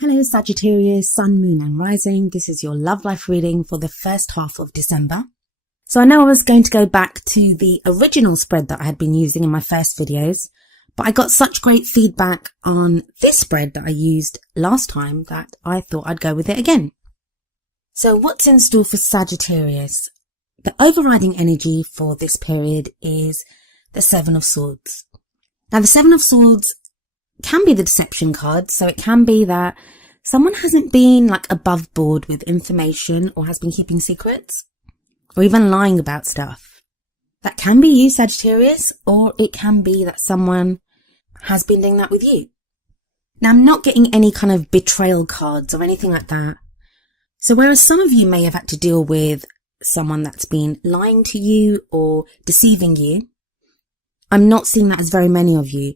Hello Sagittarius, Sun, Moon and Rising. This is your love life reading for the first half of December. So I know I was going to go back to the original spread that I had been using in my first videos, but I got such great feedback on this spread that I used last time that I thought I'd go with it again. So what's in store for Sagittarius? The overriding energy for this period is the Seven of Swords. Now the Seven of Swords can be the deception card, so it can be that someone hasn't been above board with information or has been keeping secrets or even lying about stuff. That can be you, Sagittarius, or it can be that someone has been doing that with you. Now I'm not getting any kind of betrayal cards or anything like that. So whereas some of you may have had to deal with someone that's been lying to you or deceiving you, I'm not seeing that as very many of you.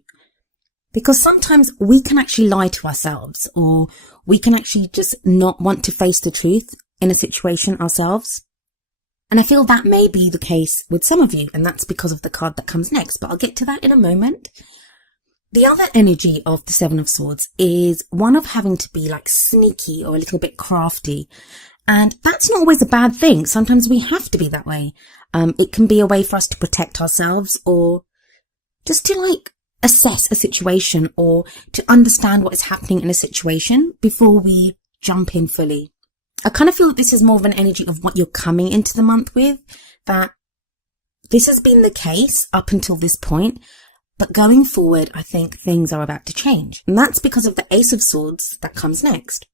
Because sometimes we can actually lie to ourselves, or we can actually just not want to face the truth in a situation ourselves. And I feel that may be the case with some of you, and that's because of the card that comes next, but I'll get to that in a moment. The other energy of the Seven of Swords is one of having to be sneaky or a little bit crafty. And that's not always a bad thing. Sometimes we have to be that way. It can be a way for us to protect ourselves, or just to assess a situation, or to understand what is happening in a situation before we jump in fully. I kind of feel that this is more of an energy of what you're coming into the month with, that this has been the case up until this point, but going forward, I think things are about to change. And that's because of the Ace of Swords that comes next.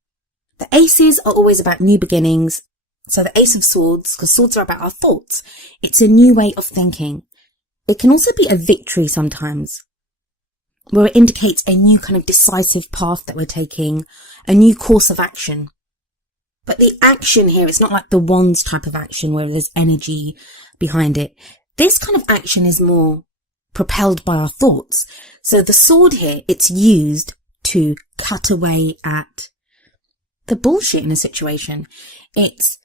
The aces are always about new beginnings. So the Ace of Swords, because swords are about our thoughts, it's a new way of thinking. It can also be a victory sometimes, where it indicates a new kind of decisive path that we're taking, a new course of action. But the action here, it's not like the wands type of action where there's energy behind it. This kind of action is more propelled by our thoughts. So the sword here, it's used to cut away at the bullshit in a situation. It's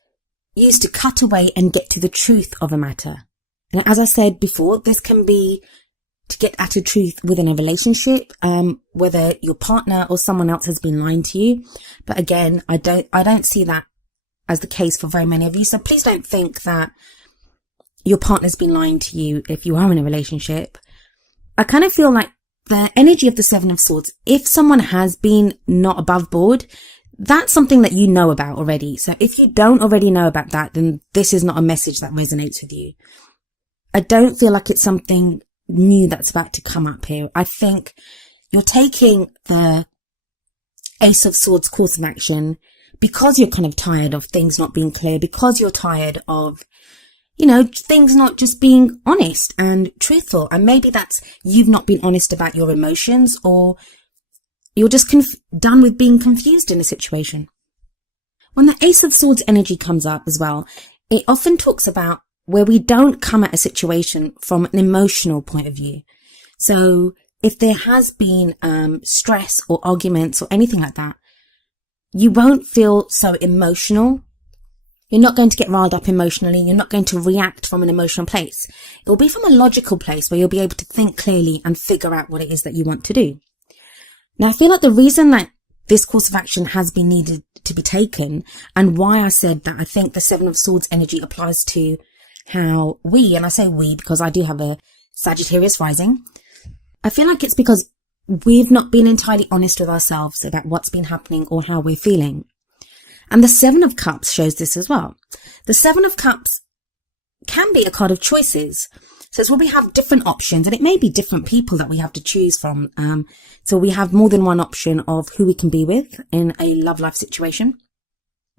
used to cut away and get to the truth of a matter. And as I said before, this can be to get at a truth within a relationship, whether your partner or someone else has been lying to you. But again, I don't see that as the case for very many of you. So please don't think that your partner's been lying to you if you are in a relationship. I kind of feel like the energy of the Seven of Swords, if someone has been not above board, that's something that you know about already. So if you don't already know about that, then this is not a message that resonates with you. I don't feel like it's something new that's about to come up here. I think you're taking the Ace of Swords course of action because you're kind of tired of things not being clear, because you're tired of, things not just being honest and truthful. And maybe that's you've not been honest about your emotions, or you're just done with being confused in a situation. When the Ace of Swords energy comes up as well, it often talks about where we don't come at a situation from an emotional point of view. So if there has been stress or arguments or anything like that, you won't feel so emotional. You're not going to get riled up emotionally. You're not going to react from an emotional place. It will be from a logical place where you'll be able to think clearly and figure out what it is that you want to do. Now, I feel like the reason that this course of action has been needed to be taken, and why I said that I think the Seven of Swords energy applies to how we, and I say we because I do have a Sagittarius rising, I feel like it's because we've not been entirely honest with ourselves about what's been happening or how we're feeling. And the Seven of Cups shows this as well. The Seven of Cups can be a card of choices. So it's where we have different options, and it may be different people that we have to choose from. So we have more than one option of who we can be with in a love life situation.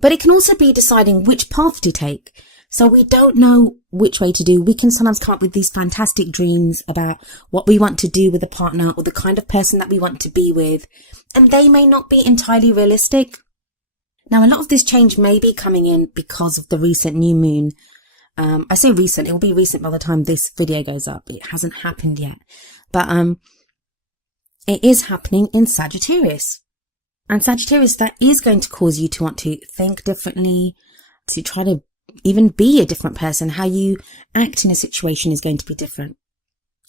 But it can also be deciding which path to take. So we don't know which way to do. We can sometimes come up with these fantastic dreams about what we want to do with a partner or the kind of person that we want to be with, and they may not be entirely realistic. Now, a lot of this change may be coming in because of the recent new moon. I say recent, it will be recent by the time this video goes up. It hasn't happened yet, but it is happening in Sagittarius. And Sagittarius, that is going to cause you to want to think differently, to try to even be a different person. How you act in a situation is going to be different.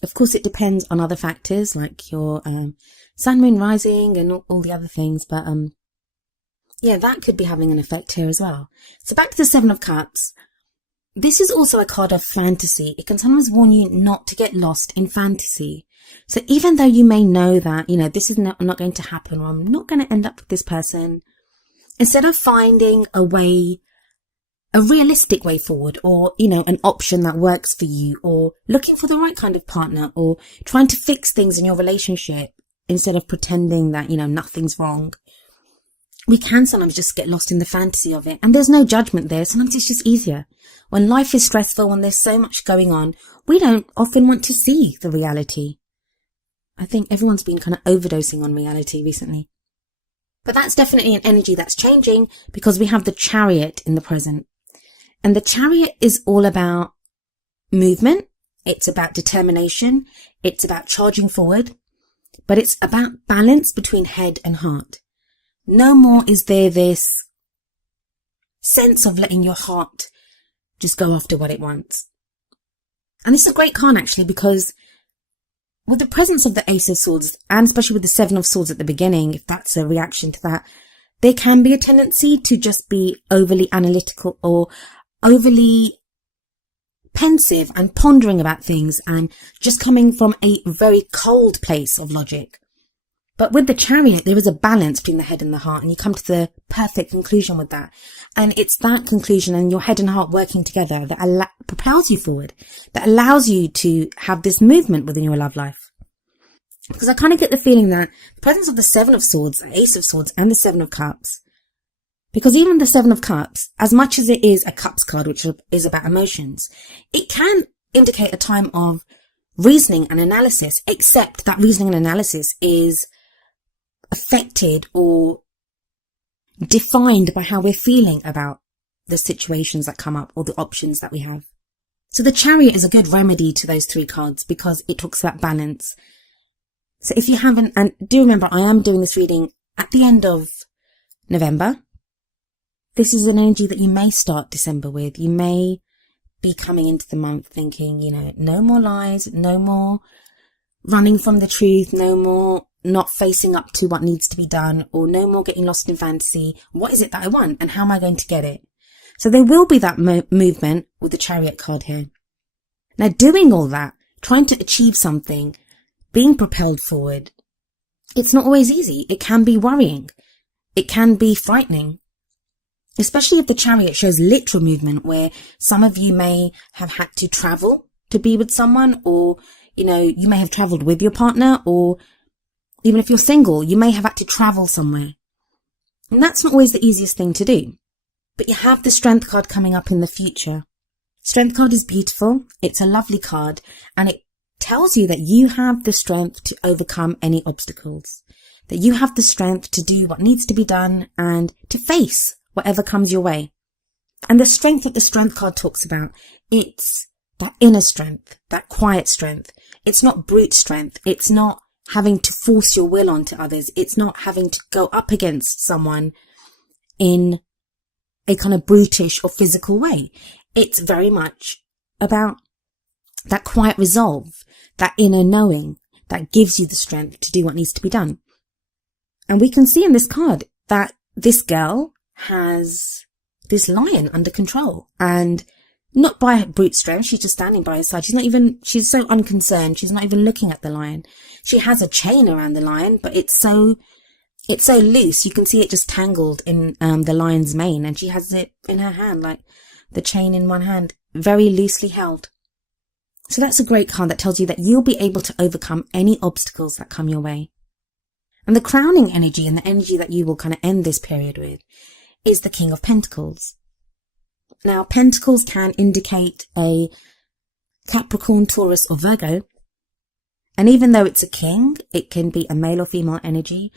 Of course, it depends on other factors like your sun, moon, rising and all the other things. But Yeah, that could be having an effect here as well. So back to the Seven of Cups. This is also a card of fantasy. It can sometimes warn you not to get lost in fantasy. So even though you may know that, this is not going to happen, or I'm not going to end up with this person, instead of finding a realistic way forward, or, an option that works for you, or looking for the right kind of partner, or trying to fix things in your relationship instead of pretending that, nothing's wrong, we can sometimes just get lost in the fantasy of it. And there's no judgment there. Sometimes it's just easier. When life is stressful, when there's so much going on, we don't often want to see the reality. I think everyone's been kind of overdosing on reality recently. But that's definitely an energy that's changing, because we have the Chariot in the present. And the Chariot is all about movement. It's about determination. It's about charging forward. But it's about balance between head and heart. No more is there this sense of letting your heart just go after what it wants. And this is a great card, actually, because with the presence of the Ace of Swords, and especially with the Seven of Swords at the beginning, if that's a reaction to that, there can be a tendency to just be overly analytical or overly pensive and pondering about things, and just coming from a very cold place of logic. But with the Chariot, there is a balance between the head and the heart, and you come to the perfect conclusion with that. And it's that conclusion and your head and heart working together that propels you forward, that allows you to have this movement within your love life. Because I kind of get the feeling that the presence of the Seven of Swords, the Ace of Swords, and the Seven of Cups, because even the Seven of Cups, as much as it is a Cups card, which is about emotions, it can indicate a time of reasoning and analysis, except that reasoning and analysis is affected or defined by how we're feeling about the situations that come up or the options that we have. So the Chariot is a good remedy to those three cards, because it talks about balance. So if you haven't, and do remember, I am doing this reading at the end of November. This is an energy that you may start December with. You may be coming into the month thinking, no more lies, no more running from the truth, no more not facing up to what needs to be done, or no more getting lost in fantasy. What is it that I want, and how am I going to get it? So there will be that movement with the Chariot card here. Now, doing all that, trying to achieve something, being propelled forward, it's not always easy. It can be worrying. It can be frightening. Especially if the Chariot shows literal movement, where some of you may have had to travel to be with someone, or, you may have traveled with your partner, or even if you're single, you may have had to travel somewhere. And that's not always the easiest thing to do. But you have the Strength card coming up in the future. Strength card is beautiful. It's a lovely card, and it tells you that you have the strength to overcome any obstacles, that you have the strength to do what needs to be done and to face whatever comes your way. And the strength that the Strength card talks about, it's that inner strength, that quiet strength. It's not brute strength. It's not having to force your will onto others. It's not having to go up against someone in a kind of brutish or physical way. It's very much about that quiet resolve, that inner knowing that gives you the strength to do what needs to be done. And we can see in this card that this girl has this lion under control, and not by brute strength. She's just standing by his side. She's so unconcerned. She's not even looking at the lion. She has a chain around the lion, but it's so loose. You can see it just tangled in the lion's mane, and she has it in her hand, like the chain in one hand, very loosely held. So that's a great card that tells you that you'll be able to overcome any obstacles that come your way. And the crowning energy, and the energy that you will kind of end this period with, is the King of Pentacles. Now, Pentacles can indicate a Capricorn, Taurus, or Virgo. And even though it's a king, it can be a male or female energy.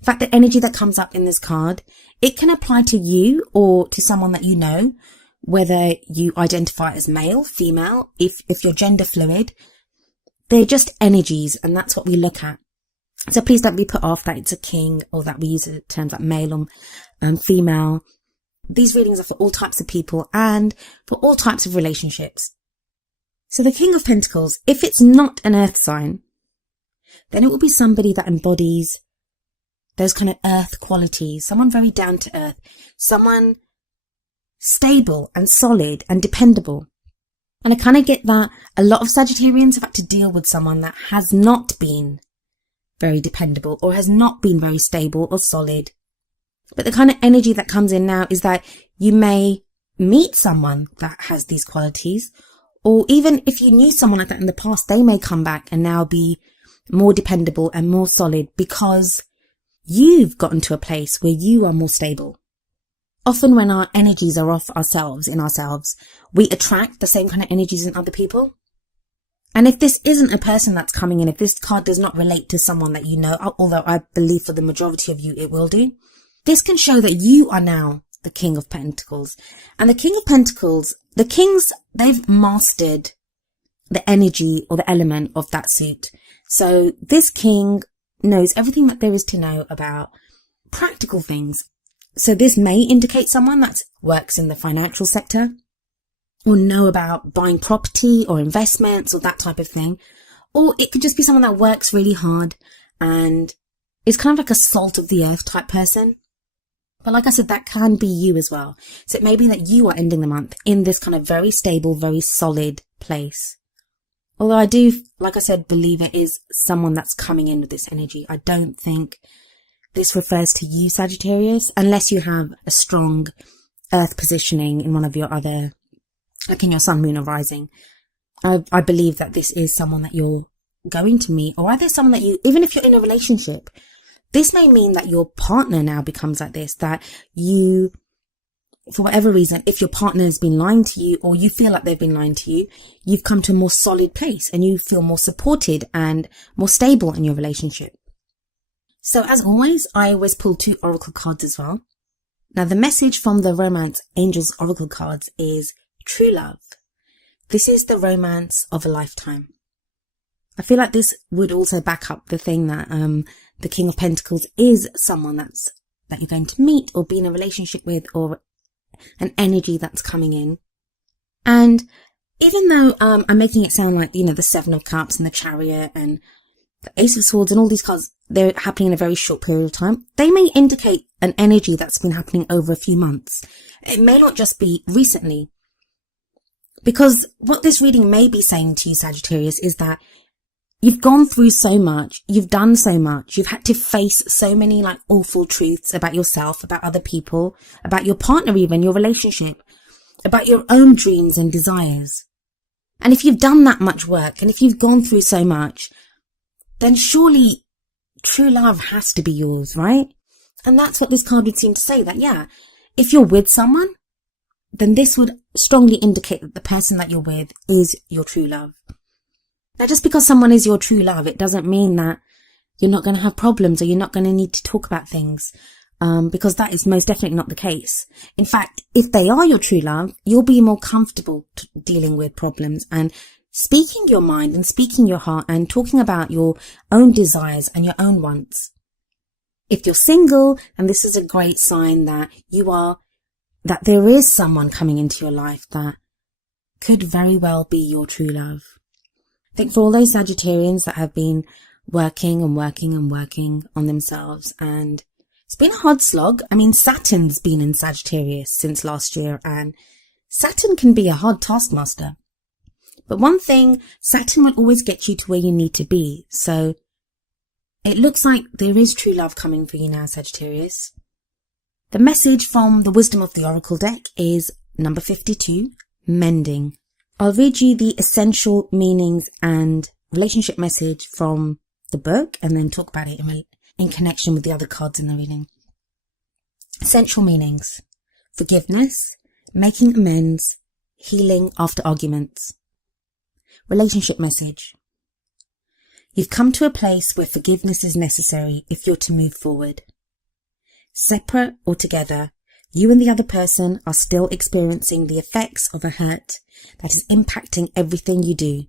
In fact, the energy that comes up in this card, it can apply to you or to someone that you know, whether you identify as male, female, if you're gender fluid. They're just energies, and that's what we look at. So please don't be put off that it's a king, or that we use terms like male or female. These readings are for all types of people and for all types of relationships. So the King of Pentacles, if it's not an earth sign, then it will be somebody that embodies those kind of earth qualities, someone very down to earth, someone stable and solid and dependable. And I kind of get that a lot of Sagittarians have had to deal with someone that has not been very dependable or has not been very stable or solid. But the kind of energy that comes in now is that you may meet someone that has these qualities, or even if you knew someone like that in the past, they may come back and now be more dependable and more solid because you've gotten to a place where you are more stable. Often when our energies are off ourselves, we attract the same kind of energies in other people. And if this isn't a person that's coming in, if this card does not relate to someone that you know, although I believe for the majority of you it will do, this can show that you are now the King of Pentacles. And the King of Pentacles, the kings, they've mastered the energy or the element of that suit. So this king knows everything that there is to know about practical things. So this may indicate someone that works in the financial sector or know about buying property or investments or that type of thing. Or it could just be someone that works really hard and is kind of like a salt of the earth type person. But like I said, that can be you as well. So it may be that you are ending the month in this kind of very stable, very solid place. Although I do, like I said, believe it is someone that's coming in with this energy. I don't think this refers to you, Sagittarius, unless you have a strong earth positioning in one of your other, like in your sun, moon or rising. I believe that this is someone that you're going to meet, or either someone that you, even if you're in a relationship, this may mean that your partner now becomes like this, that you, for whatever reason, if your partner has been lying to you or you feel like they've been lying to you, you've come to a more solid place and you feel more supported and more stable in your relationship. So as always, I always pull 2 oracle cards as well. Now the message from the Romance Angels oracle cards is true love. This is the romance of a lifetime. I feel like this would also back up the thing that the King of Pentacles is someone that you're going to meet or be in a relationship with, or an energy that's coming in. And even though I'm making it sound like, the 7 of Cups and the Chariot and the Ace of Swords and all these cards, they're happening in a very short period of time, they may indicate an energy that's been happening over a few months. It may not just be recently. Because what this reading may be saying to you, Sagittarius, is that you've gone through so much, you've done so much, you've had to face so many awful truths about yourself, about other people, about your partner even, your relationship, about your own dreams and desires. And if you've done that much work, and if you've gone through so much, then surely true love has to be yours, right? And that's what this card would seem to say, that yeah, if you're with someone, then this would strongly indicate that the person that you're with is your true love. Now, just because someone is your true love, it doesn't mean that you're not going to have problems or you're not going to need to talk about things, because that is most definitely not the case. In fact, if they are your true love, you'll be more comfortable dealing with problems and speaking your mind and speaking your heart and talking about your own desires and your own wants. If you're single, and this is a great sign that that there is someone coming into your life that could very well be your true love. I think for all those Sagittarians that have been working on themselves, and it's been a hard slog. I mean, Saturn's been in Sagittarius since last year, and Saturn can be a hard taskmaster. But one thing, Saturn will always get you to where you need to be. So it looks like there is true love coming for you now, Sagittarius. The message from the Wisdom of the Oracle deck is number 52, mending. I'll read you the essential meanings and relationship message from the book and then talk about it in connection with the other cards in the reading. Essential meanings: forgiveness, making amends, healing after arguments. Relationship message: you've come to a place where forgiveness is necessary if you're to move forward. Separate or together, you and the other person are still experiencing the effects of a hurt that is impacting everything you do,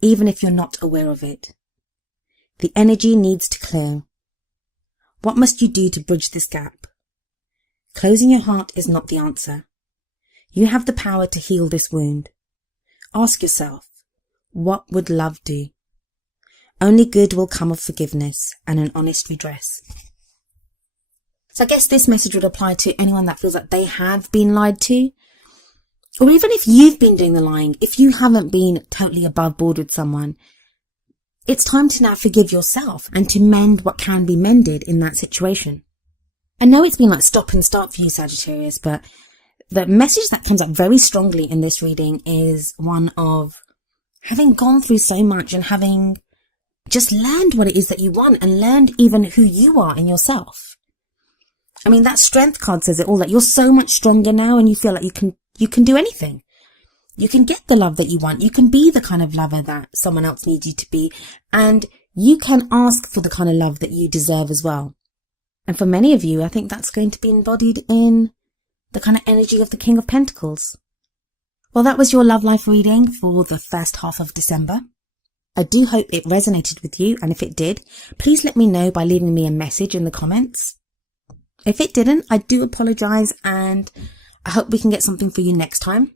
even if you're not aware of it. The energy needs to clear. What must you do to bridge this gap? Closing your heart is not the answer. You have the power to heal this wound. Ask yourself, what would love do? Only good will come of forgiveness and an honest redress. So I guess this message would apply to anyone that feels like they have been lied to. Or even if you've been doing the lying, if you haven't been totally above board with someone, it's time to now forgive yourself and to mend what can be mended in that situation. I know it's been like stop and start for you, Sagittarius, but the message that comes up very strongly in this reading is one of having gone through so much and having just learned what it is that you want and learned even who you are in yourself. I mean, that strength card says it all, that you're so much stronger now and you feel like you can do anything. You can get the love that you want. You can be the kind of lover that someone else needs you to be. And you can ask for the kind of love that you deserve as well. And for many of you, I think that's going to be embodied in the kind of energy of the King of Pentacles. Well, that was your love life reading for the first half of December. I do hope it resonated with you. And if it did, please let me know by leaving me a message in the comments. If it didn't, I do apologize and I hope we can get something for you next time.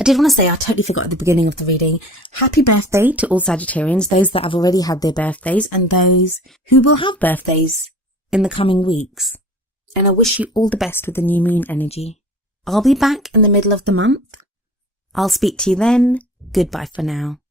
I did want to say, I totally forgot at the beginning of the reading, happy birthday to all Sagittarians, those that have already had their birthdays and those who will have birthdays in the coming weeks. And I wish you all the best with the new moon energy. I'll be back in the middle of the month. I'll speak to you then. Goodbye for now.